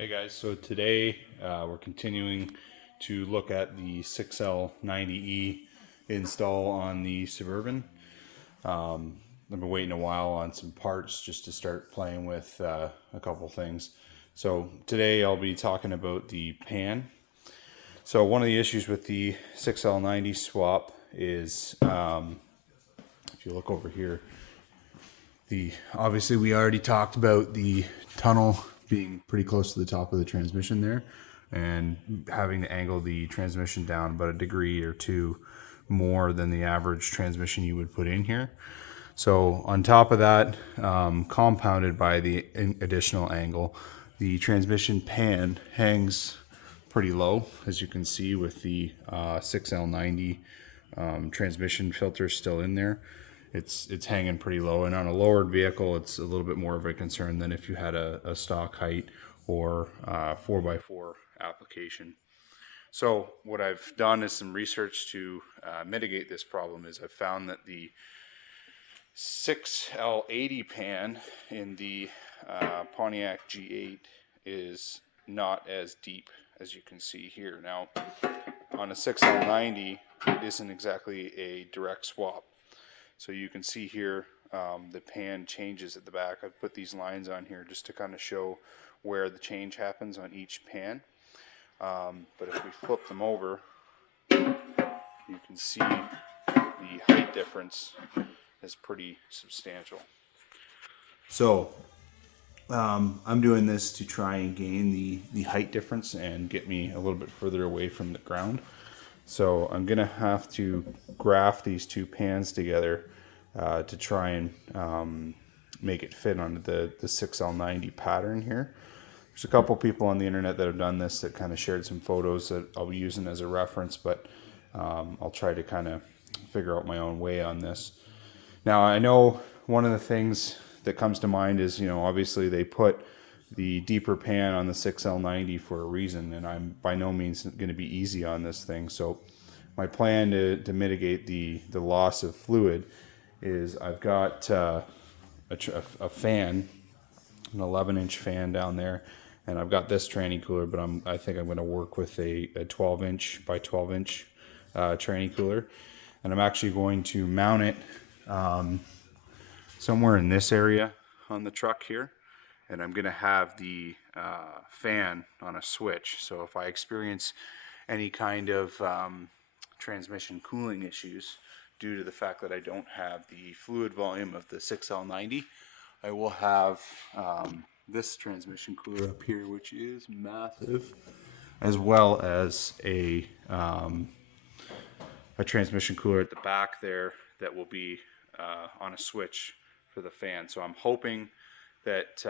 Hey guys, so today we're continuing to look at the 6L90E install on the Suburban. I've been waiting a while on some parts just to start playing with a couple things. So today I'll be talking about the pan. So one of the issues with the 6L90 swap is, if you look over here, obviously we already talked about the tunnel being pretty close to the top of the transmission there and having to angle the transmission down about a degree or two more than the average transmission you would put in here. So on top of that, compounded by the additional angle, the transmission pan hangs pretty low, as you can see with the 6L90 transmission filter still in there. It's hanging pretty low, and on a lowered vehicle it's a little bit more of a concern than if you had a stock height or 4x4 application. So what I've done is some research to mitigate this problem. Is I've found that the 6L80 pan in the Pontiac G8 is not as deep as you can see here. Now on a 6L90 it isn't exactly a direct swap. So you can see here the pan changes at the back. I've put these lines on here just to kind of show where the change happens on each pan. But if we flip them over, you can see the height difference is pretty substantial. So I'm doing this to try and gain the height difference and get me a little bit further away from the ground. So I'm going to have to graph these two pans together to try and make it fit on the 6L90 pattern here. There's a couple people on the internet that have done this that kind of shared some photos that I'll be using as a reference, but I'll try to kind of figure out my own way on this. Now I know one of the things that comes to mind is, obviously they put the deeper pan on the 6L90 for a reason, and I'm by no means going to be easy on this thing. So my plan to mitigate the loss of fluid is I've got a fan, an 11-inch fan down there, and I've got this tranny cooler, but I think I'm going to work with a 12-inch by 12-inch tranny cooler, and I'm actually going to mount it somewhere in this area on the truck here. And I'm going to have the fan on a switch. So if I experience any kind of transmission cooling issues due to the fact that I don't have the fluid volume of the 6L90, I will have this transmission cooler up here, which is massive, as well as a transmission cooler at the back there that will be on a switch for the fan. So I'm hoping that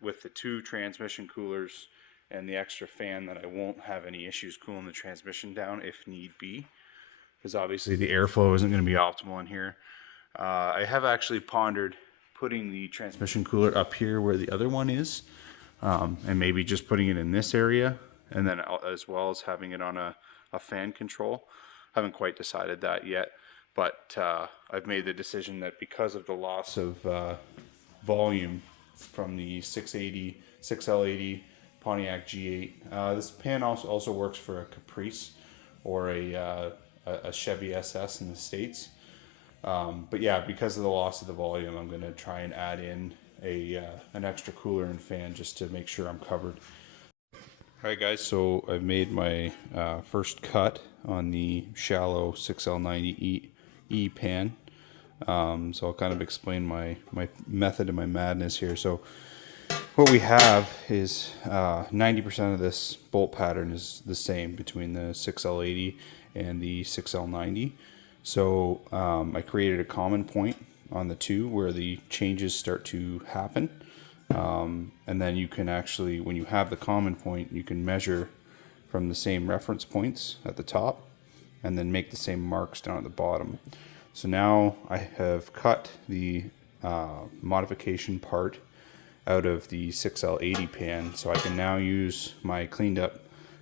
with the two transmission coolers and the extra fan that I won't have any issues cooling the transmission down if need be, because obviously the airflow isn't going to be optimal in here. I have actually pondered putting the transmission cooler up here where the other one is, and maybe just putting it in this area, and then as well as having it on a fan control. Haven't quite decided that yet, but I've made the decision that because of the loss of volume from the 6L80 Pontiac G8. This pan also works for a Caprice or a Chevy SS in the States. But yeah, because of the loss of the volume, I'm going to try and add in an extra cooler and fan just to make sure I'm covered. Alright guys, so I've made my first cut on the shallow 6L90E pan. So I'll kind of explain my method and my madness here. So what we have is 90% of this bolt pattern is the same between the 6L80 and the 6L90. So I created a common point on the two where the changes start to happen. And then you can actually, when you have the common point, you can measure from the same reference points at the top and then make the same marks down at the bottom. So now I have cut the modification part out of the 6L80 pan, so I can now use my cleaned up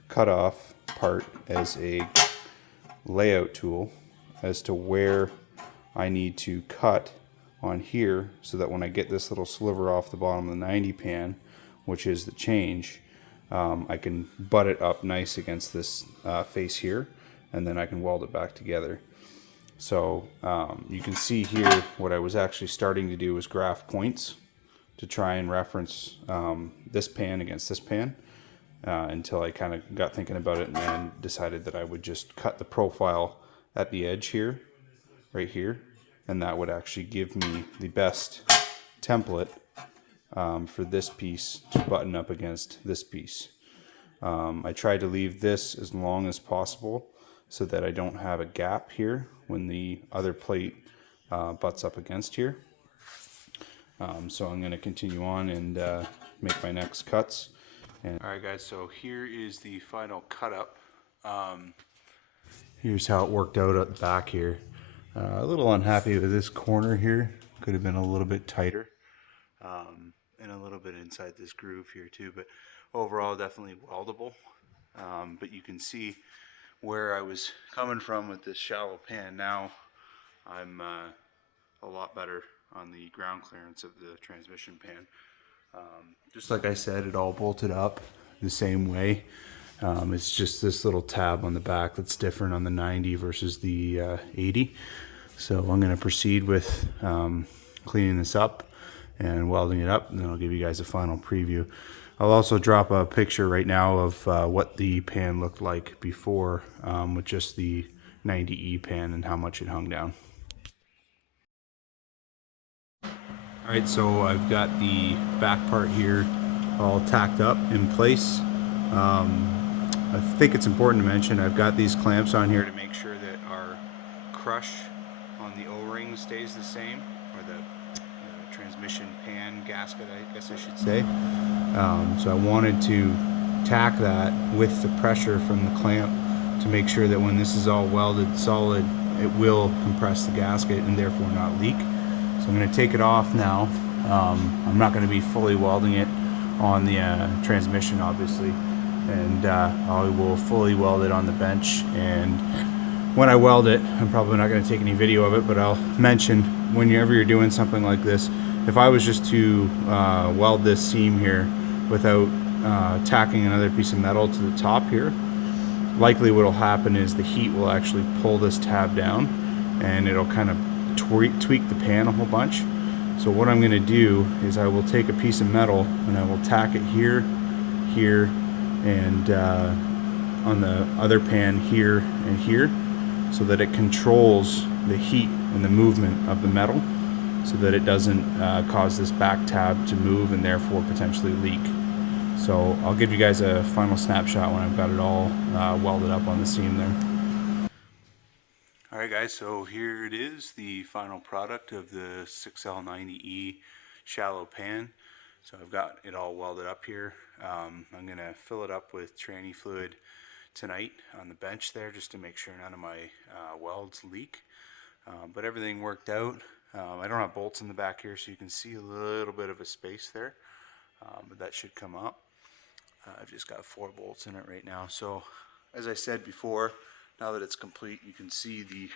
cutoff part as a layout tool as to where I need to cut on here, so that when I get this little sliver off the bottom of the 90 pan, which is the change, I can butt it up nice against this face here, and then I can weld it back together. So you can see here what I was actually starting to do was graph points to try and reference this pan against this pan until I kind of got thinking about it and then decided that I would just cut the profile at the edge here, right here, and that would actually give me the best template for this piece to button up against this piece. I tried to leave this as long as possible so that I don't have a gap here when the other plate butts up against here. So I'm going to continue on and make my next cuts. Alright guys, so here is the final cut up. Here's how it worked out at the back here. A little unhappy with this corner here. Could have been a little bit tighter. And a little bit inside this groove here too, but overall definitely weldable. But you can see where I was coming from with this shallow pan. Now I'm a lot better on the ground clearance of the transmission pan. Just like I said, it all bolted up the same way. It's just this little tab on the back that's different on the 90 versus the 80. So I'm going to proceed with cleaning this up and welding it up, and then I'll give you guys a final preview. I'll also drop a picture right now of what the pan looked like before with just the 90E pan and how much it hung down. Alright, so I've got the back part here all tacked up in place. I think it's important to mention I've got these clamps on here to make sure that our crush on the O-ring stays the same, or the transmission pan gasket, I guess I should say. So I wanted to tack that with the pressure from the clamp to make sure that when this is all welded solid, it will compress the gasket and therefore not leak. So I'm going to take it off now. I'm not going to be fully welding it on the transmission, obviously, and I will fully weld it on the bench. And when I weld it, I'm probably not going to take any video of it, but I'll mention whenever you're doing something like this, if I was just to weld this seam here without tacking another piece of metal to the top here, likely what will happen is the heat will actually pull this tab down and it'll kind of tweak the pan a whole bunch. So what I'm going to do is I will take a piece of metal and I will tack it here, here, and on the other pan here and here, so that it controls the heat and the movement of the metal, so that it doesn't cause this back tab to move and therefore potentially leak. So I'll give you guys a final snapshot when I've got it all welded up on the seam there. Alright guys, so here it is, the final product of the 6L90E shallow pan. So I've got it all welded up here. I'm going to fill it up with tranny fluid tonight on the bench there, just to make sure none of my welds leak. But everything worked out. I don't have bolts in the back here, so you can see a little bit of a space there, but that should come up. I've just got 4 bolts in it right now. So as I said before, now that it's complete, you can see the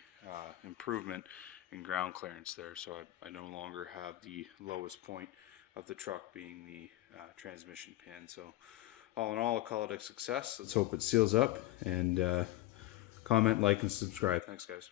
improvement in ground clearance there. So I no longer have the lowest point of the truck being the transmission pan. So all in all, I'll call it a success. Let's hope it seals up, and comment, like, and subscribe. Thanks guys.